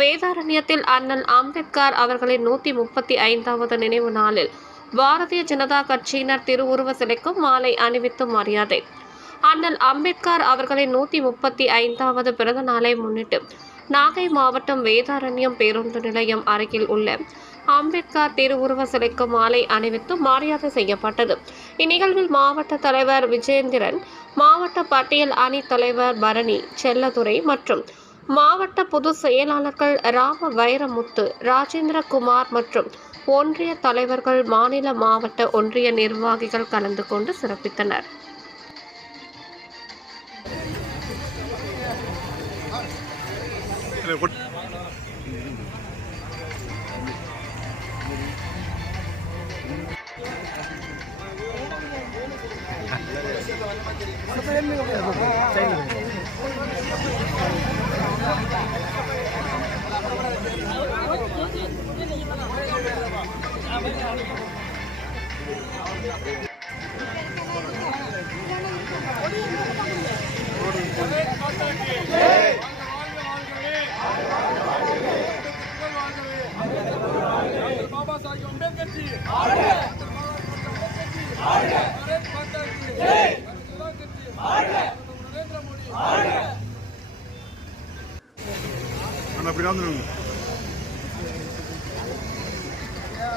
வேதாரண்யத்தில் அண்ணல் அம்பேத்கர் அவர்களின் நூற்றி முப்பத்தி ஐந்தாவது நினைவு நாளில் பாரதிய ஜனதா கட்சியினர் திருவுருவ சிலைக்கும் மாலை அணிவித்து மரியாதை. அண்ணல் அம்பேத்கர் அவர்களின் நூற்றி முப்பத்தி ஐந்தாவது பிறந்த நாளை முன்னிட்டு நாகை மாவட்டம் வேதாரண்யம் பேருந்து நிலையம் அருகில் உள்ள அம்பேத்கர் திருவுருவ சிலைக்கு மாலை அணிவித்து மரியாதை செய்யப்பட்டது. இந்நிகழ்வில் மாவட்ட தலைவர் விஜேந்திரன் மாவட்ட பட்டியல் அணி தலைவர் பரணி செல்லதுரை மற்றும் மாவட்ட பொதுச் செயலாளர்கள் ராம வைரமுத்து ராஜேந்திரகுமார் மற்றும் ஒன்றிய தலைவர்கள் மாநில மாவட்ட ஒன்றிய நிர்வாகிகள் கலந்து கொண்டு சிறப்பித்தனர். பாபா சாஹிப் அம்பேத்கர் ஜி பாரத் மாதா கி ஜெய் நரேந்திர மோடி அண்ணா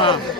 हाँ